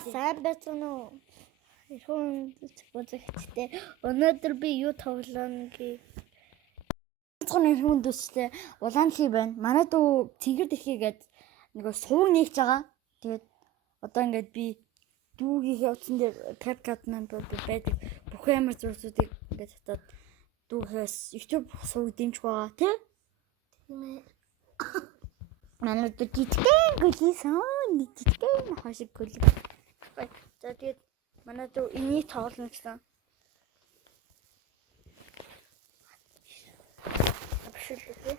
сайн байцгаана уу? Ирхэн үзэгчтэй. Өнөөдөр би юу тоглоно гээ. Цогны ирхэн үзэгчтэй улаанлий байна. Манай дүү цэнгэр дэхийгээд нөгөө сувг нэгж байгаа. Тэгээд одоо ингээд би дүүгийн утсан дээр капкат маань байдаг. Бүх амар зурцуудыг ингээд хатаад дүүхээс YouTube сувг дэмжих байгаа тий? Тийм ээ. Манай дүү жижигхэн гөлийсэн нэг жижигхэн хашиг гөл. За тэгээд манай дүү энийг тоглоно гэсэн. Абшилээ.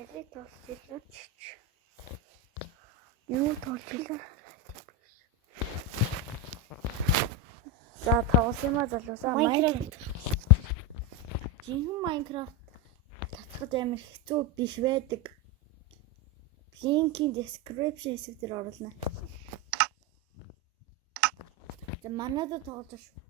Яли тоосч. Юу тоглолоо? За тоглосон юм а залуусаа. Minecraft. Жинхэнэ Minecraft татхад амар хэцүү биш байдаг. Линкийн description хэсэг дээр оруулна. За манайд тоглож шүү.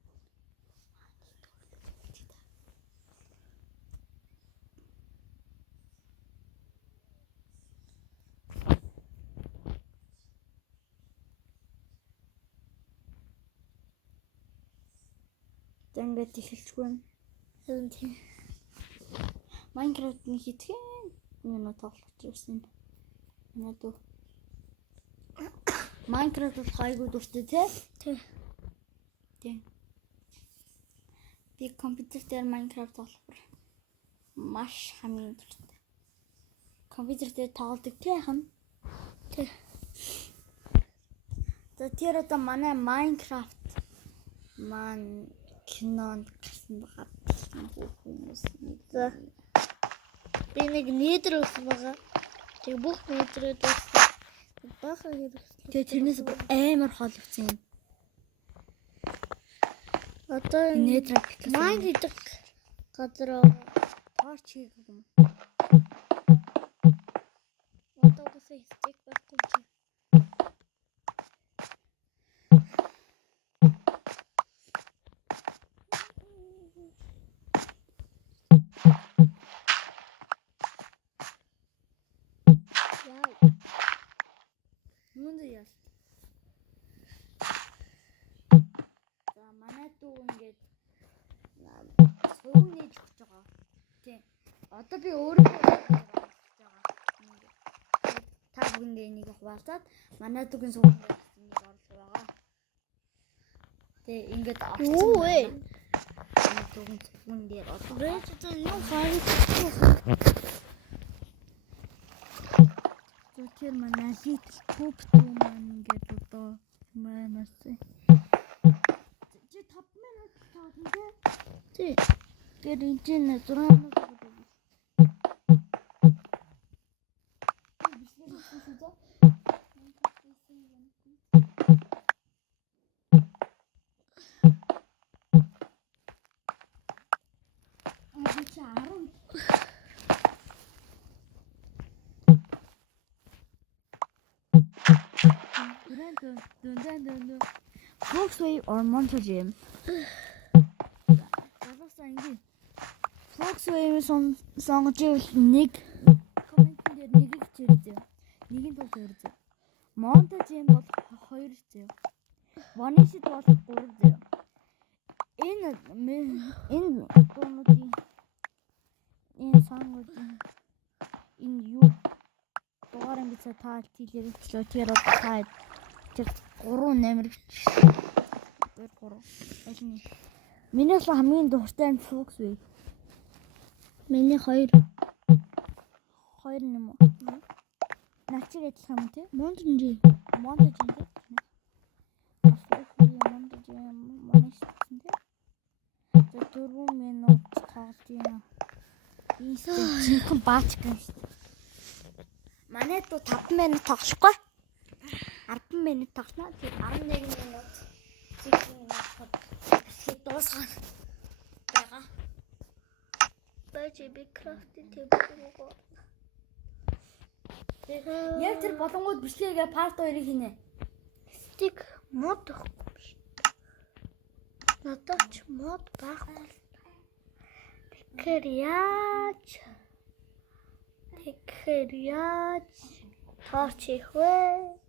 Ингээд эхэлчихгүй юм. Тийм. Minecraft-ны хитгэн юм тоглож байсан. Надад Minecraft бол хайгуу дуртай тий? Тийм. Би компьютер дээр Minecraft тоглох маш хамгийн дуртай. Компьютер дээр тоглодог тий хам? Тий. За тэр одоо манай Minecraft маань кинонд гарсан байгаа хүмүүс. За. Би нэг нээдэр өгсөн байгаа. Тэг бүх нээдрүүд өгсөн. Бахаа хэрэгслээ. Тэгээ тэрнээс амар холовцсон юм. Одоо нээдрийг маань гэдэг газар торч хийх юм. одоо гэсэн стик байхгүй чи. Юунд яа? За манай дүү ингээд сувг нээж өгч байгаа. Тийм. Одоо би өөрөө хийж байгаа. Та бүхэндээ энийг хуваалцаад манай дүүгийн сувг нээж оруулах байгаа. Тэгээ ингээд Юу вэ? Манай дүүгийн сувг дээр одоо Рэжтэй юу хайж тэр манай литл куб дүү маань ингээд одоо манаас чи 5 минут таадгүй тий. тэр энэ 6 минут гэдэг. Foxway or Montage. Foxway сонгож нэг коммент дээр нэг хэвчээ. Нэгийн тул хөрзөө. Montage бол 2 хэвчээ. Vanishit бол 3 хэвчээ. Энэ дуунуудын энэ сонгуудын энэ юу дугаар ингэж таалт хийлээ гэчлөө тэр одоо таад тэр 3 номер тэр 3 аль нь миний л хамгийн дуртай нь Foxway. Миний 2 юм уу? Начиг адилхан юм тий? Монтажи. Montage тий? Montage монтажсэн тий? За 4 минут тоглоё. Иймсэн баач гэн шүү дээ. Манай дүү 5 минут тоглохгүй. 10 минут тоглоно. Тэр 11 минут. 10 минут дуусгана. Яга. Бачи би крафтын тэвгүй. Яг тэр болонгууд бичлэгээ парт 2-ыг хийнэ. Стик мод байхгүй биш. Надад ч мод байхгүй. Тэгэхээр яаж тооч их вэ?